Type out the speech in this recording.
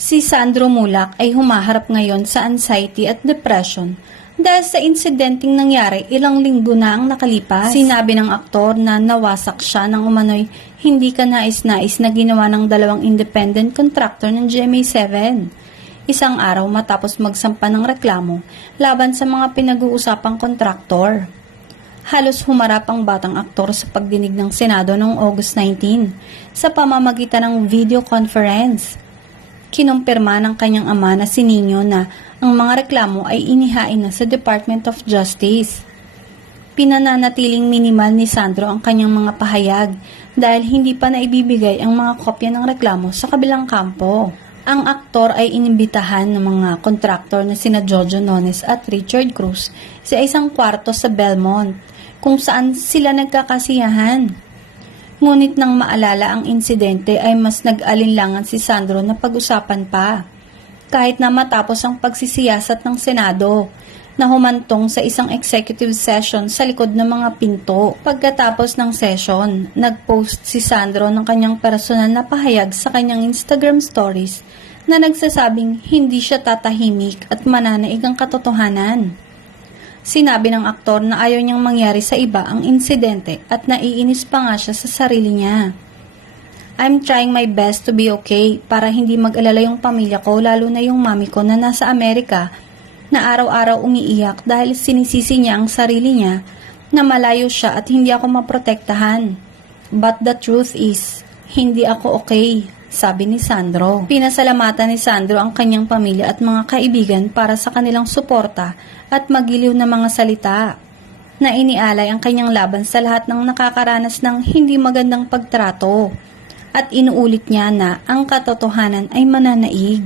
Si Sandro Mulak ay humaharap ngayon sa anxiety at depression dahil sa insidenteng nangyari ilang linggo na ang nakalipas. Sinabi ng aktor na nawasak siya ng umano'y hindi kanais-nais na ginawa ng dalawang independent contractor ng GMA7. Isang araw matapos magsampa ng reklamo laban sa mga pinag-uusapang kontraktor. Halos humarap ang batang aktor sa pagdinig ng Senado noong August 19 sa pamamagitan ng video conference. Kinumpirma ng kanyang ama na si Nino na ang mga reklamo ay inihain na sa Department of Justice. Pinananatiling minimal ni Sandro ang kanyang mga pahayag dahil hindi pa naibibigay ang mga kopya ng reklamo sa kabilang kampo. Ang aktor ay inimbitahan ng mga kontraktor na sina Jojo Nones at Richard Cruz sa isang kwarto sa Belmont kung saan sila nagkakasiyahan. Ngunit nang maalala ang insidente ay mas nag-alinlangan si Sandro na pag-usapan pa. Kahit na matapos ang pagsisiyasat ng Senado na humantong sa isang executive session sa likod ng mga pinto. Pagkatapos ng session, nag-post si Sandro ng kanyang personal na pahayag sa kanyang Instagram stories na nagsasabing hindi siya tatahimik at mananaig ang katotohanan. Sinabi ng aktor na ayaw niyang mangyari sa iba ang insidente at naiinis pa nga siya sa sarili niya. I'm trying my best to be okay para hindi mag-alala yung pamilya ko lalo na yung mami ko na nasa Amerika na araw-araw umiiyak dahil sinisisi niya ang sarili niya na malayo siya at hindi ako maprotektahan. But the truth is, hindi ako okay, sabi ni Sandro. Pinasalamatan ni Sandro ang kanyang pamilya at mga kaibigan para sa kanilang suporta at magiliw na mga salita na inialay ang kanyang laban sa lahat ng nakakaranas ng hindi magandang pagtrato at inuulit niya na ang katotohanan ay mananaig.